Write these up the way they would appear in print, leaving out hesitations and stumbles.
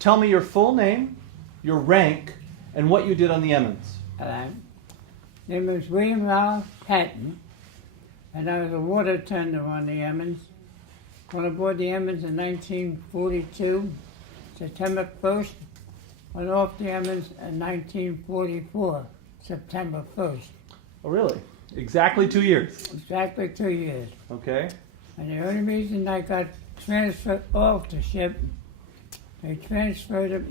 Tell me your full name, your rank, and what you did on the Emmons. Name was William Ralph Patton, and I was a water tender on the Emmons. Went aboard the Emmons in 1942, September 1st. Went off the Emmons in 1944, September 1st. Oh, really? Exactly 2 years. Exactly 2 years. Okay. And the only reason I got transferred off the ship, they transferred it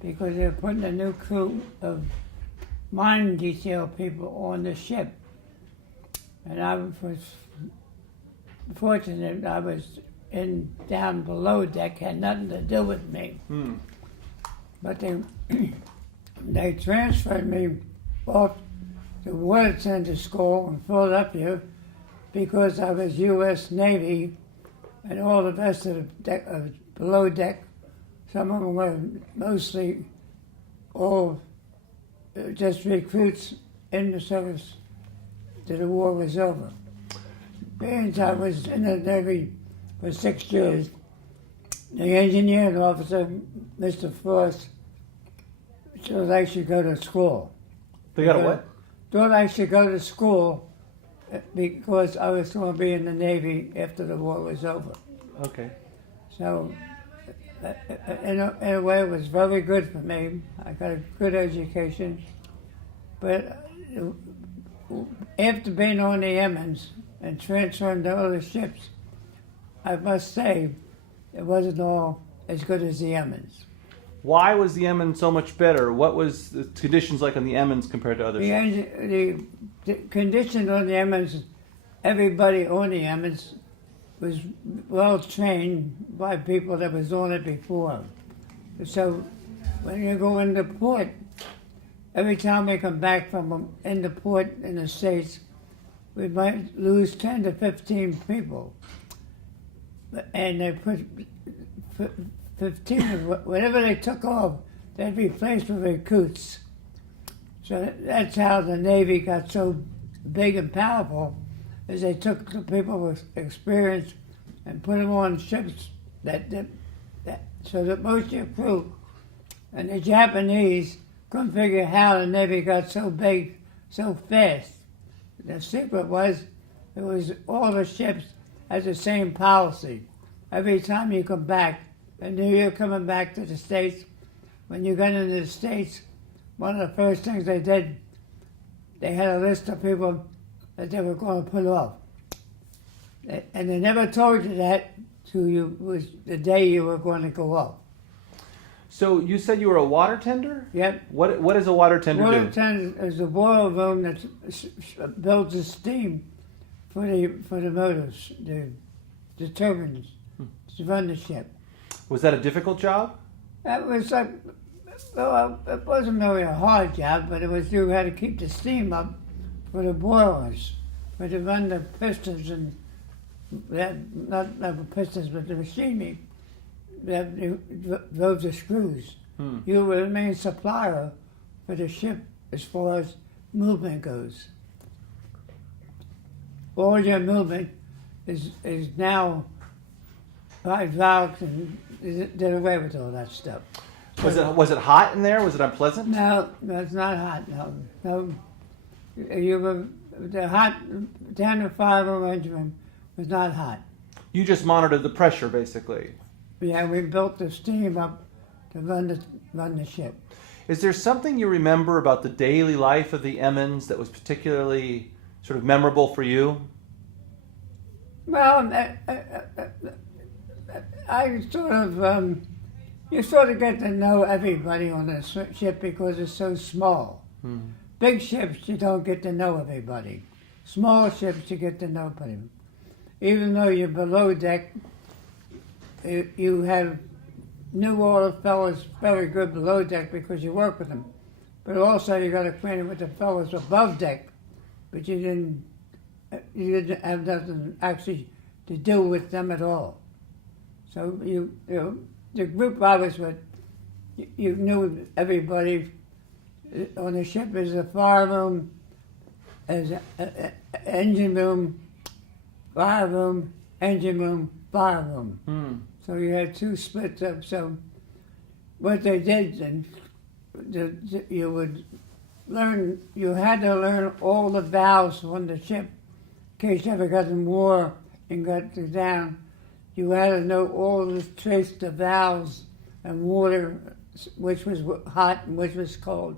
because they were putting a new crew of mine detail people on the ship. And I was fortunate I was down below deck, had nothing to do with me. But they transferred me off to Water Center School in Philadelphia because I was U.S. Navy, and all the rest of the deck, below deck, some of them were mostly all just recruits in the service till the war was over. Being I was in the Navy for 6 years, the engineering officer, Mr. Frost, thought I should go to school. They got a what? Thought I should go to school because I was going to be in the Navy after the war was over. Okay. So, in a way, it was very good for me. I got a good education. But after being on the Emmons and transferring to other ships, I must say, it wasn't all as good as the Emmons. Why was the Emmons so much better? What was the conditions like on the Emmons compared to other ships? The conditions on the Emmons, everybody on the Emmons was well trained by people that was on it before. So when you go into port, every time we come back from into port in the States, we might lose 10 to 15 people. And they put 15, whatever they took off, they'd replace with recruits. So that's how the Navy got so big and powerful, is they took the people with experience and put them on ships so that most of your crew, and the Japanese couldn't figure how the Navy got so big so fast. The secret was, it was all the ships had the same policy. Every time you come back, and you're coming back to the States, when you got into the States, one of the first things they did, they had a list of people that they were going to put off. And they never told you that till was the day you were going to go off. So you said you were a water tender? Yep. What does a water tender do? Water tender is a boiler room that builds the steam for the motors, the turbines, to run the ship. Was that a difficult job? That was like, well, it wasn't really a hard job, but it was you had to keep the steam up for the boilers, for to run the pistons and not the pistons, but the machinery that drove the screws. You were the main supplier for the ship as far as movement goes. All your movement is now hydraulics, and did away with all that stuff. Was it hot in there? Was it unpleasant? No, it's not hot. No. The hot down to 5 arrangement was not hot. You just monitored the pressure, basically. Yeah, we built the steam up to run the ship. Is there something you remember about the daily life of the Emmons that was particularly sort of memorable for you? Well, I sort of, you sort of get to know everybody on the ship because it's so small. Big ships, you don't get to know everybody. Small ships, you get to know people. Even though you're below deck, you have knew all the fellas very good below deck because you work with them. But also you got acquainted with the fellas above deck, but you didn't have nothing actually to do with them at all. So the group I was with, you knew everybody on the ship. There's a fire room, there's an engine room, fire room, engine room, fire room. So you had two splits up. So what they did, and you would learn. You had to learn all the valves on the ship in case you ever got in war and got down. You had to know all the trace the valves and water, which was hot and which was cold.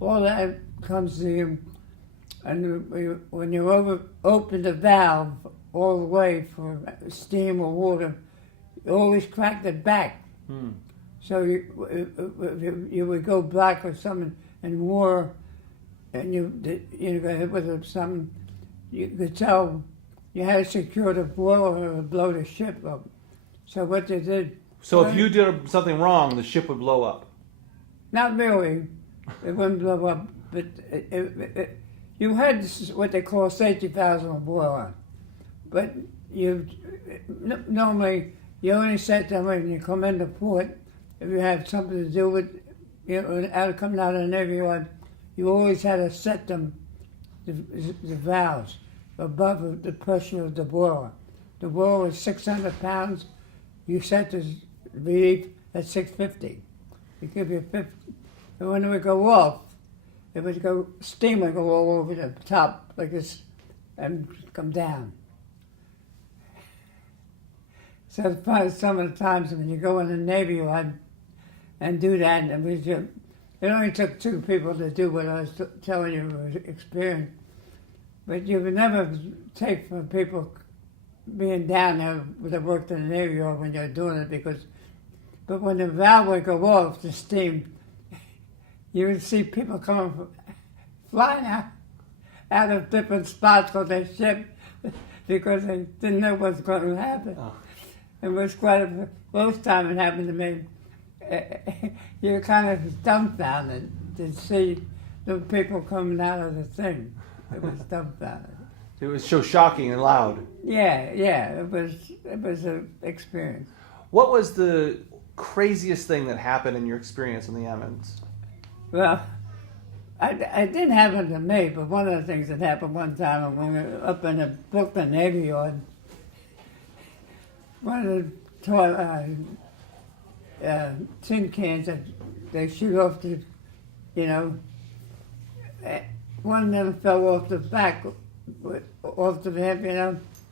All that comes to you, and when you open the valve all the way for steam or water, you always crack the back. So you would go black or something in war, and you got hit with something. You could tell you had to secure the boiler or blow the ship up. So what they did. So if you did something wrong, the ship would blow up. Not really. It wouldn't blow up, but you had what they call safety valves on a boiler. But normally you only set them when you come into port. If you have something to do with, coming out of the Navy Yard, you always had to set them, the valves, above the pressure of the boiler. The boiler was 600 pounds. You set the relief at 650. It give you 50. And when it would go off, steam would go all over the top like this and come down. So some of the times when you go in the Navy Yard and do that, it only took 2 people to do what I was telling you was experience. But you would never take from people being down there that worked in the Navy Yard when you're doing it but when the valve would go off, the steam, you would see people flying out of different spots on their ship because they didn't know what was going to happen. Oh. It was quite a close time it happened to me. You're kind of dumbfounded to see the people coming out of the thing. It was dumbfounded. It was so shocking and loud. Yeah, it was an experience. What was the craziest thing that happened in your experience on the Emmons? Well, it didn't happen to me, but one of the things that happened one time when we were up in the Brooklyn Navy Yard, one of the tin cans that they shoot off the, one of them fell off the back, off the head,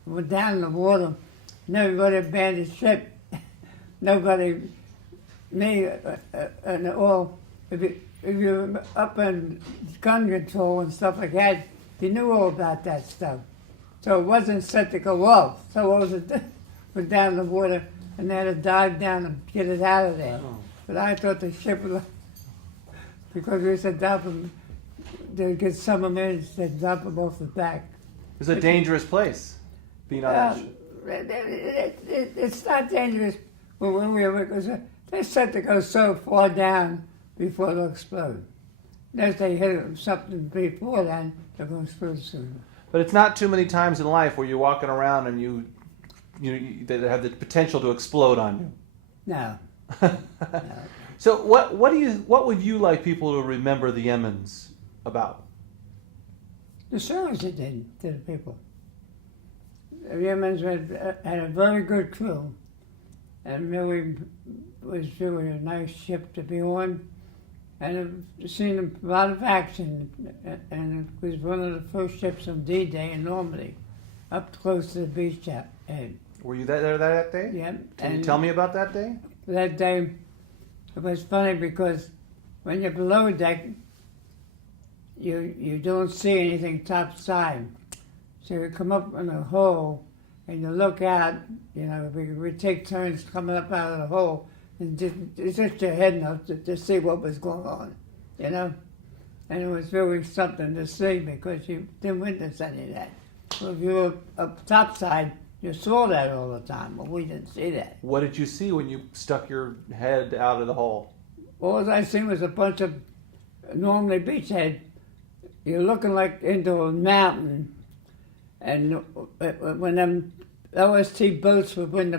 went down in the water, and everybody abandoned the ship. Nobody, me, and all, if you were up in gun control and stuff like that, you knew all about that stuff. So it wasn't set to go off. So what was it? Went down in the water, and they had to dive down and get it out of there. Oh. But I thought the ship was, because we said dump them, to get submarines, they'd dump them off the back. It's a dangerous place, being on that ship. It's not dangerous when we were, because they're set to go so far down before they'll explode. Unless they hit something before then, they're going to explode soon. But it's not too many times in life where you're walking around and that have the potential to explode on you. No. No. So what would you like people to remember the Emmons about? The service it did to the people. The Emmons had a very good crew, and really was really a nice ship to be on. And I've seen a lot of action, and it was one of the first ships on D-Day in Normandy, up close to the beach head. Were you there that day? Yeah. Can you tell me about that day? That day, it was funny because when you're below deck, you don't see anything top side. So you come up in a hole and you look out, we take turns coming up out of the hole and just your head enough to see what was going on, And it was really something to see because you didn't witness any of that. So if you were up top side, you saw that all the time, but we didn't see that. What did you see when you stuck your head out of the hole? All I seen was a bunch of normally beachhead. You're looking like into a mountain, and when them LST boats would bring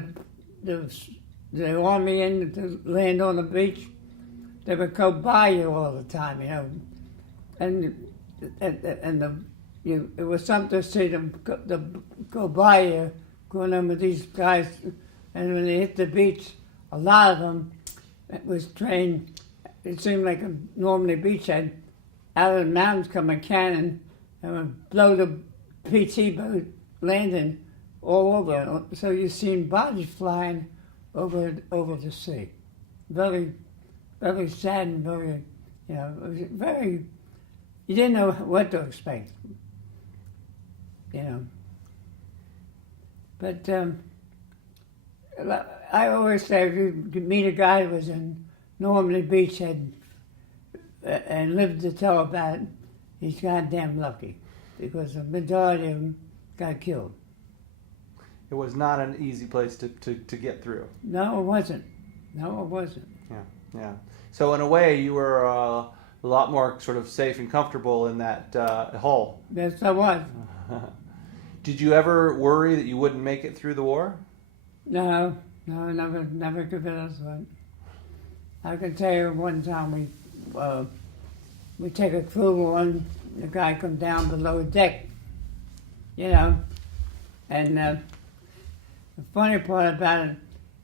the army in to land on the beach, they would go by you all the time, and it was something to see them go by you, going on with these guys, and when they hit the beach, a lot of them, was trained. It seemed like a Normandy beachhead. Out of the mountains come a cannon and would blow the PT boat landing all over. So you seen bodies flying over the sea. Very, very sad and very, it was very. You didn't know what to expect. But I always say, if you meet a guy who was in Normandy beachhead and lived to tell about it, he's goddamn lucky, because the majority of them got killed. It was not an easy place to get through. No, it wasn't. Yeah. So in a way, you were a lot more sort of safe and comfortable in that hull. Yes, I was. Did you ever worry that you wouldn't make it through the war? No, never give it a thought. I can tell you one time we take a crew on, the guy come down below deck, and the funny part about it,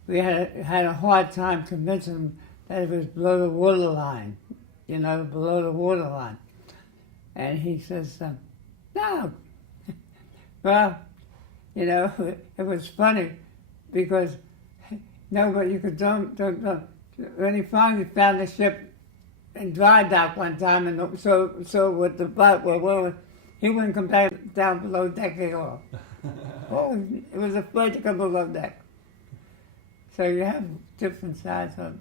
we had a hard time convincing him that it was below the waterline, below the waterline. And he says, no. Well, it was funny because nobody, you could don't. When he finally found the ship in dry dock one time, and so with the boat, well, he wouldn't come back down below deck at all. Oh, it was afraid to come below deck. So you have different sides of it.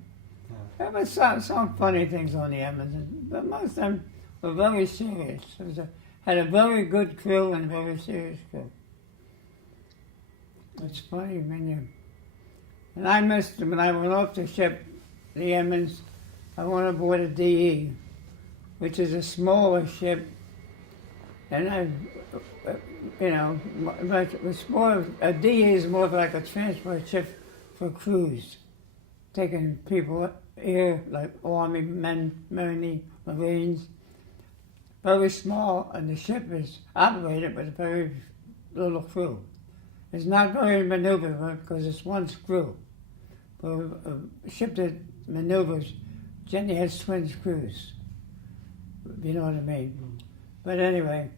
There was some funny things on the Emmons, but most of them were very serious. Had a very good crew and a very serious crew. It's funny and I missed them when I went off the ship, the Emmons. I went aboard a DE, which is a smaller ship, and it was more. A DE is more like a transport ship for crews, taking people here like Army men, Marines. Very small, and the ship is operated with a very little crew. It's not very maneuverable because it's one screw. But a ship that maneuvers generally has twin screws, if you know what I mean. But anyway,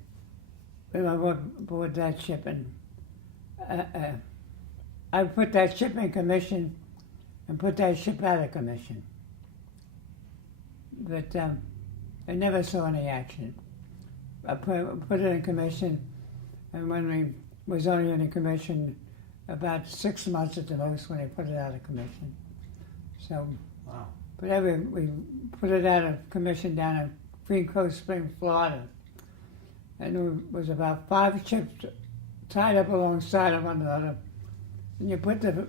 we went aboard that ship, and I put that ship in commission and put that ship out of commission. But I never saw any action. I put it in commission, and when we was only in commission about 6 months at the most when they put it out of commission. So, wow. But we put it out of commission down in Green Cove Spring, Florida, and there was about 5 ships tied up alongside of one another. And you put the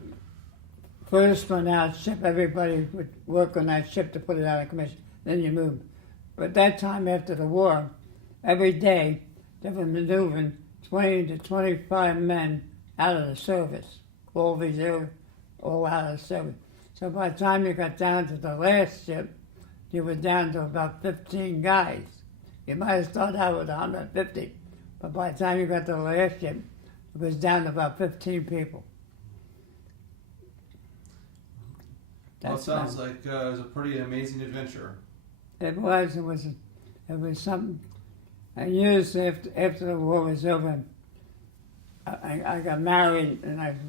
first one out, everybody would work on that ship to put it out of commission. Then you move. But that time after the war, every day they were maneuvering 20 to 25 men out of the service, all reserve, all out of the service. So by the time you got down to the last ship, you were down to about 15 guys. You might have started out with 150, but by the time you got to the last ship, it was down to about 15 people. Well, it sounds like it was a pretty amazing adventure. It was something. And years after the war was over, I got married, and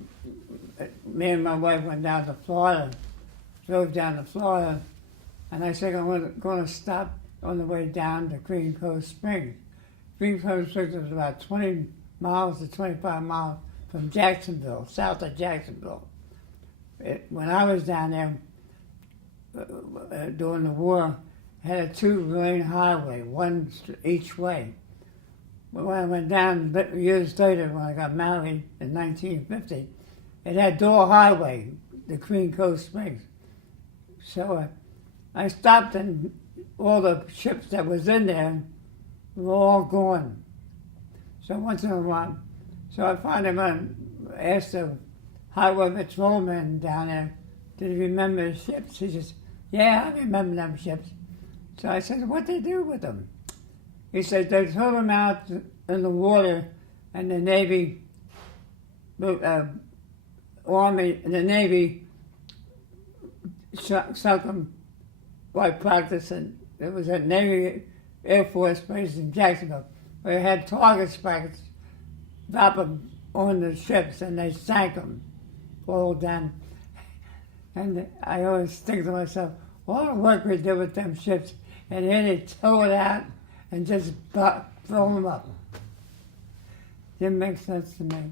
me and my wife went down to Florida, drove down to Florida, and I said I'm going to stop on the way down to Green Cove Springs. Green Cove Springs was about 20 miles to 25 miles from Jacksonville, south of Jacksonville. When I was down there during the war, had a 2-lane highway, one each way. But when I went down years later, when I got married in 1950, it had dual highway, the Green Cove Springs. So I stopped, and all the ships that was in there were all gone. So once in a while, I finally asked the highway patrolman down there, did he remember the ships? He says, yeah, I remember them ships. So I said, what'd they do with them? He said, they threw them out in the water, and the Navy, Army, and the Navy sunk them by practicing. It was at Navy Air Force Base in Jacksonville. We had target spikes, drop them on the ships, and they sank them all down. And I always think to myself, all the work we did with them ships, and then they tow it out and just throw them up. Didn't make sense to me.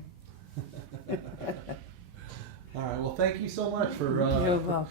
All right. Well, thank you so much for You're welcome.